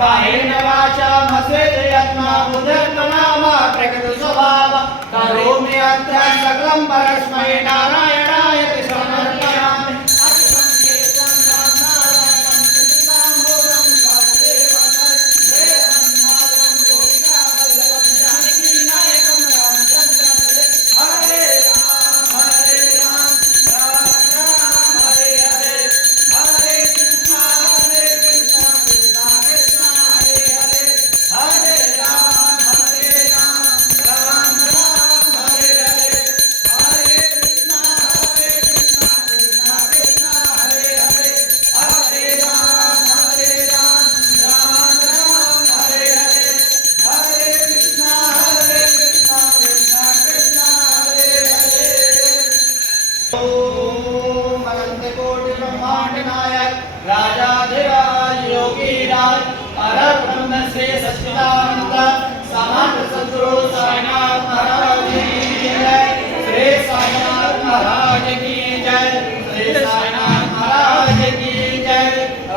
कायेन वाचा मसेदयत्मा बुद्धत्वनामा प्रकृति स्वभाव करोमि अत्र सकलं परस्मै नारायणाय समर्पयामि अतिसंकेतं रामनारायणं कृताम्बोधं वासुदेवं श्रेयन्माधवं गोपिकावल्लभं जानकीनायकं रामचन्द्रं हरे राम हरे राम राम राम हरे हरे हरे कृष्णा कृष्णा कृष्णा हरे हरे हरे राम राम राम हरे हरे हरे कृष्णा कृष्णा कृष्णा हरे हरे हरे राम राम राम हरे हरे हरे कृष्णा कृष्णा कृष्णा हरे हरे ओम अनंत कोटि ब्रह्मांड नायक राजाधिराज योगीराज परम ब्रह्म श्री सच्चिदानंद समर्थ सद्गुरु साईनाथ महाराज की जय श्री साईनाथ महाराज की जय श्री साईनाथ महाराज की जय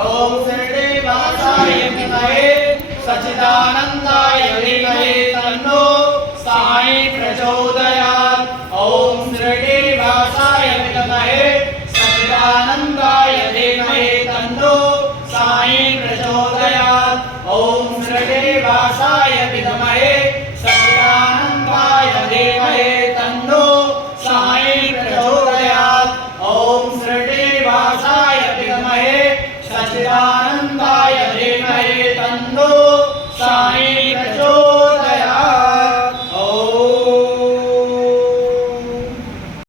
ओम शिरडी वासाय विद्महे सच्चिदानंदाय धीमहि तन्नो साई प्रचोदयात् ओम शिरडी वासाय विद्महे सच्चिदानंदाय धीमहि तन्नो साई प्रचोदयात् ओम शिरडी वासाय विद्महे सच्चिदानंदाय धीमहि तन्नो साई प्रचोदयात् ओम शिरडी वासाय विद्महे सच्चिदानंदाय